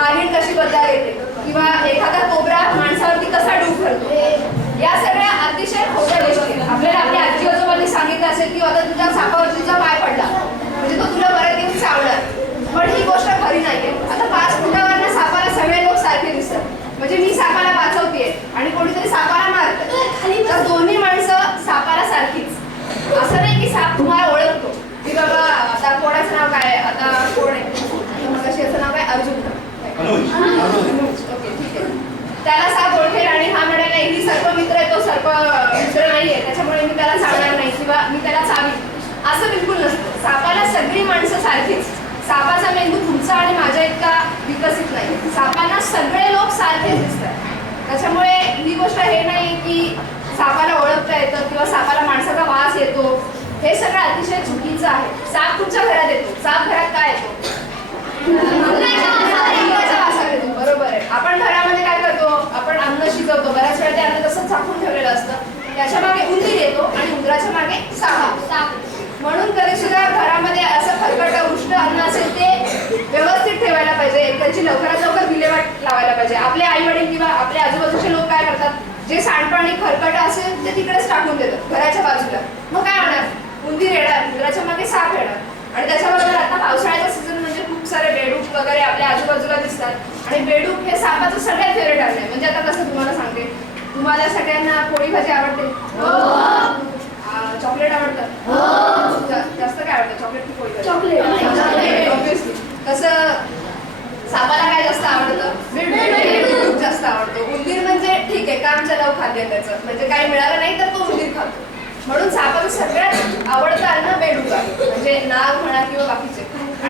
मागील कशी बदला येते किंवा एखादा कोबरा माणसावरती कसा डूब करतो, या सगळ्या अतिशय खोट्या गोष्टी आपल्याला आपल्या आजी आजोबांनी सांगितलं असेल की आता तुझ्या सापावरती तुझा पाय पडला म्हणजे तो तुला परत येऊन चावणार, पण ही गोष्ट खरी नाहीये. आता 5 फुटावरनं सापाला सगळे लोक सारखे दिसतात, म्हणजे मी सापाला वाचवतेय आणि कोणीतरी सापाला मारतंय, तर दोन्ही माणसं सापाला सारखीच. असं नाही की साप तुम्हाला ओळखतो की बाबा आता कोणाचं नाव काय, आता कोण आहे मग याचं नाव काय, अर्जुन. ओके ठीक आहे, त्याला साप ओळखेल आणि हा म्हणाला नाही ही सर्प मित्र आहे, तो सर्प मित्र नाहीये त्याच्यामुळे मी त्याला चावणार नाही किंवा मी त्याला चावीन, असं बिलकुल नसतं. सापाला सगळी माणसं सारखीच. सापाचा मेंदू तुमचा आणि माझ्या इतका विकसित नाही. सापांना सगळे लोक सारखेच दिसतात. त्याच्यामुळे ही गोष्ट हे नाही की सापाला ओळखता येतं किंवा सापाला माणसाचा वास येतो, हे सगळं अतिशय चुकीचं आहे. साप तुमच्या घरात येतो, साप घरात काय येतो, वासात येतो, बरोबर आहे. आपण घरामध्ये काय करतो, आपण अन्न शिजवतो, बऱ्याच वेळा ते अन्न तसंच झाकून ठेवलेलं असतं, त्याच्या मागे उंदीर येतो आणि उंदराच्या मागे साप. म्हणून कधी सुद्धा घरामध्ये असं खरकट उष्ण अन्न असेल ते व्यवस्थित ठेवायला पाहिजे, त्याची लवकरात लवकर विल्हेवाट लावायला पाहिजे. आपले आई वडील किंवा आपल्या आजूबाजूचे लोक काय करतात, जे सांडपाणी आणि खरकट असेल ते तिकडेच टाकून देतात घराच्या बाजूला. मग काय होणार, उंदीर येणार, उंदराच्या मागे साप येणार. आणि त्याच्याबरोबर आता पावसाळ्याचा सीझन म्हणजे खूप सारे बेडूक वगैरे आपल्या आजूबाजूला दिसतात आणि बेडूक हे सापाचं सगळ्यात फेवरेट आहे. म्हणजे आता कसं तुम्हाला सांगते, तुम्हाला सगळ्यांना पोळी भाजी आवडते, चॉकलेट आवडतं, जास्त काय आवडतं, चॉकलेट की पोळी भाजी? Chocolate obviously. कसं सापाला काय जास्त आवडतं, बेडूक जास्त आवडतो. उंदीर म्हणजे ठीक आहे, काम चलाव खाद्य त्याचं, म्हणजे काही मिळालं नाही तर तो उंदीर खातो. म्हणून सापाचं सगळ्यात आवडतं अन्न बेडूक आहे, म्हणजे नाग म्हणा किंवा बाकीचे.